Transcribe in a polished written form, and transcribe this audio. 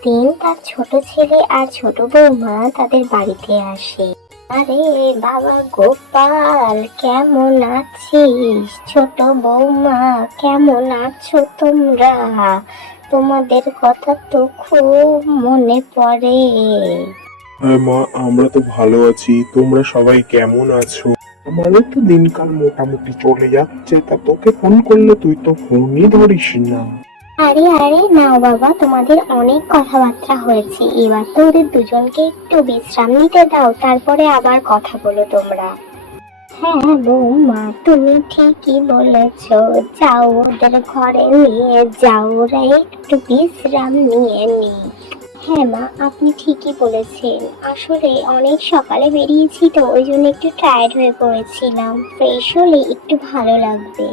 একদিন তার ছোট ছেলে আর ছোট বৌমা তাদের বাড়িতে আসে। আরে বাবা গোপাল, কেমন আছিস? ছোট বৌমা, কেমন আছো তোমরা? তোমাদের কথা তো খুব মনে পড়ে। হ্যাঁ মা, আমরা তো ভালো আছি। তোমরা সবাই কেমন আছো? আমারও তো দিনকাল মোটামুটি চলে যাচ্ছে। তা তোকে ফোন করলে তুই তো ফোনই ধরিস না। আরে আরে নাও বাবা, তোমাদের অনেক কথাবার্তা হয়েছে, এবার তো ওদের দুজনকে একটু বিশ্রাম নিতে দাও, তারপরে আবার কথা বলো তোমরা। হ্যাঁ বৌমা, তুমি ঠিকই বলেছ, যাও ওদের ঘরে নিয়ে যাও, ওরা একটু বিশ্রাম নিয়ে নি। হ্যাঁ মা, আপনি ঠিকই বলেছেন, আসলে অনেক সকালে বেরিয়েছি তো ওই জন্য একটু টায়ার্ড হয়ে পড়েছিলাম, ফ্রেশ হলে একটু ভালো লাগবে।